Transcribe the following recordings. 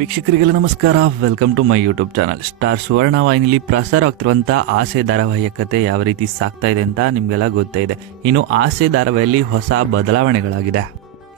ವೀಕ್ಷಕರಿಗೆಲ್ಲ ನಮಸ್ಕಾರ. Welcome to my YouTube channel. Star Suvarna ವಾಹಿನಿಲಿ ಪ್ರಸಾರವಾಗ್ತಿರುವಂಥ ಆಸೆ ಧಾರಾವಾಹಿಯ ಕತೆ ಯಾವ ರೀತಿ ಸಾಗ್ತಾ ಇದೆ ಅಂತ ನಿಮಗೆಲ್ಲ ಗೊತ್ತೇ ಇದೆ. ಇನ್ನು ಆಸೆ ಧಾರಾವಾಹಿಯಲ್ಲಿ ಹೊಸ ಬದಲಾವಣೆಗಳಾಗಿದೆ.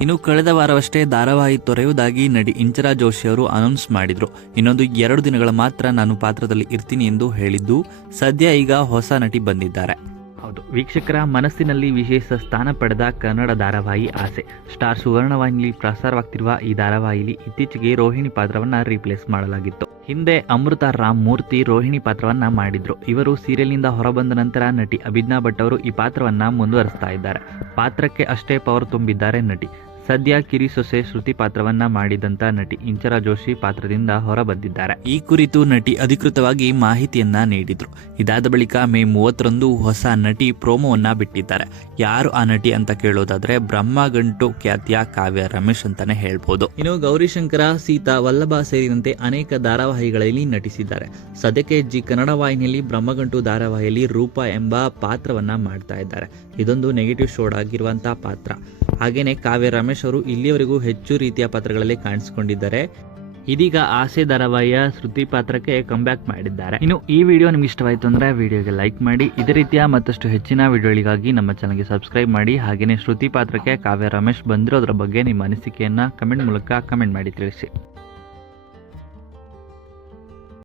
ಇನ್ನು ಕಳೆದ ವಾರವಷ್ಟೇ ಧಾರಾವಾಹಿ ತೊರೆಯುವುದಾಗಿ ನಟಿ ಇಂಚರಾ ಜೋಶಿ ಅವರು ಅನೌನ್ಸ್ ಮಾಡಿದ್ರು. ಇನ್ನೊಂದು 2 ದಿನಗಳ ಮಾತ್ರ ನಾನು ಪಾತ್ರದಲ್ಲಿ ಇರ್ತೀನಿ ಎಂದು ಹೇಳಿದ್ದು, ಸದ್ಯ ಈಗ ಹೊಸ ನಟಿ ಬಂದಿದ್ದಾರೆ. ಹೌದು, ವೀಕ್ಷಕರ ಮನಸ್ಸಿನಲ್ಲಿ ವಿಶೇಷ ಸ್ಥಾನ ಪಡೆದ ಕನ್ನಡ ಧಾರಾವಾಹಿ ಆಸೆ. ಸ್ಟಾರ್ ಸುವರ್ಣ ವಾಹಿನಿಯಲ್ಲಿ ಪ್ರಸಾರವಾಗ್ತಿರುವ ಈ ಧಾರಾವಾಹಿಯಲ್ಲಿ ಇತ್ತೀಚೆಗೆ ರೋಹಿಣಿ ಪಾತ್ರವನ್ನ ರೀಪ್ಲೇಸ್ ಮಾಡಲಾಗಿತ್ತು. ಹಿಂದೆ ಅಮೃತ ರಾಮ್ ಮೂರ್ತಿ ರೋಹಿಣಿ ಪಾತ್ರವನ್ನ ಮಾಡಿದ್ರು. ಇವರು ಸೀರಿಯಲ್ನಿಂದ ಹೊರಬಂದ ನಂತರ ನಟಿ ಅಭಿಜ್ಞಾ ಭಟ್ ಅವರು ಈ ಪಾತ್ರವನ್ನ ಮುಂದುವರಿಸ್ತಾ ಇದ್ದಾರೆ. ಪಾತ್ರಕ್ಕೆ ಅಷ್ಟೇ ಪವರ್ ತುಂಬಿದ್ದಾರೆ ನಟಿ. ಸದ್ಯ ಕಿರಿ ಸೊಸೆ ಶ್ರುತಿ ಪಾತ್ರವನ್ನ ಮಾಡಿದಂತ ನಟಿ ಇಂಚರಾ ಜೋಶಿ ಪಾತ್ರದಿಂದ ಹೊರಬಂದಿದ್ದಾರೆ. ಈ ಕುರಿತು ನಟಿ ಅಧಿಕೃತವಾಗಿ ಮಾಹಿತಿಯನ್ನ ನೀಡಿದ್ರು. ಇದಾದ ಬಳಿಕ ಮೇ 30ರಂದು ಹೊಸ ನಟಿ ಪ್ರೋಮೋವನ್ನ ಬಿಟ್ಟಿದ್ದಾರೆ. ಯಾರು ಆ ನಟಿ ಅಂತ ಕೇಳೋದಾದ್ರೆ ಬ್ರಹ್ಮಗಂಟು ಖ್ಯಾತಿಯ ಕಾವ್ಯ ರಮೇಶ್ ಅಂತಾನೆ ಹೇಳ್ಬೋದು. ಇನ್ನು ಗೌರಿಶಂಕರ, ಸೀತಾ, ವಲ್ಲಭ ಸೇರಿದಂತೆ ಅನೇಕ ಧಾರಾವಾಹಿಗಳಲ್ಲಿ ನಟಿಸಿದ್ದಾರೆ. ಸದ್ಯಕ್ಕೆ ಜಿ ಕನ್ನಡ ವಾಹಿನಿಯಲ್ಲಿ ಬ್ರಹ್ಮಗಂಟು ಧಾರಾವಾಹಿಯಲ್ಲಿ ರೂಪ ಎಂಬ ಪಾತ್ರವನ್ನ ಮಾಡ್ತಾ ಇದ್ದಾರೆ. ಇದೊಂದು ನೆಗೆಟಿವ್ ಶೋಡ್ ಆಗಿರುವಂತಹ ಪಾತ್ರ. ಹಾಗೇನೆ ಕಾವ್ಯ ರಮೇಶ್ ಅವರು ಇಲ್ಲಿಯವರೆಗೂ ಹೆಚ್ಚು ರೀತಿಯ ಪಾತ್ರಗಳಲ್ಲಿ ಕಾಣಿಸಿಕೊಂಡಿದ್ದಾರೆ. ಇದೀಗ ಆಸೆ ಧಾರಾವಾಹಿಯ ಶ್ರುತಿ ಪಾತ್ರಕ್ಕೆ ಕಂಬ್ಯಾಕ್ ಮಾಡಿದ್ದಾರೆ. ಇನ್ನು ಈ ವಿಡಿಯೋ ನಿಮ್ಗೆ ಇಷ್ಟವಾಯಿತು ಅಂದ್ರೆ ವಿಡಿಯೋಗೆ ಲೈಕ್ ಮಾಡಿ. ಇದೇ ರೀತಿಯ ಮತ್ತಷ್ಟು ಹೆಚ್ಚಿನ ವಿಡಿಯೋಗಳಿಗಾಗಿ ನಮ್ಮ ಚಾನಲ್ಗೆ ಸಬ್ಸ್ಕ್ರೈಬ್ ಮಾಡಿ. ಹಾಗೇನೆ ಶ್ರುತಿ ಪಾತ್ರಕ್ಕೆ ಕಾವ್ಯ ರಮೇಶ್ ಬಂದಿರೋದ್ರ ಬಗ್ಗೆ ನಿಮ್ಮ ಅನಿಸಿಕೆಯನ್ನ ಕಮೆಂಟ್ ಮೂಲಕ ಕಮೆಂಟ್ ಮಾಡಿ ತಿಳಿಸಿ.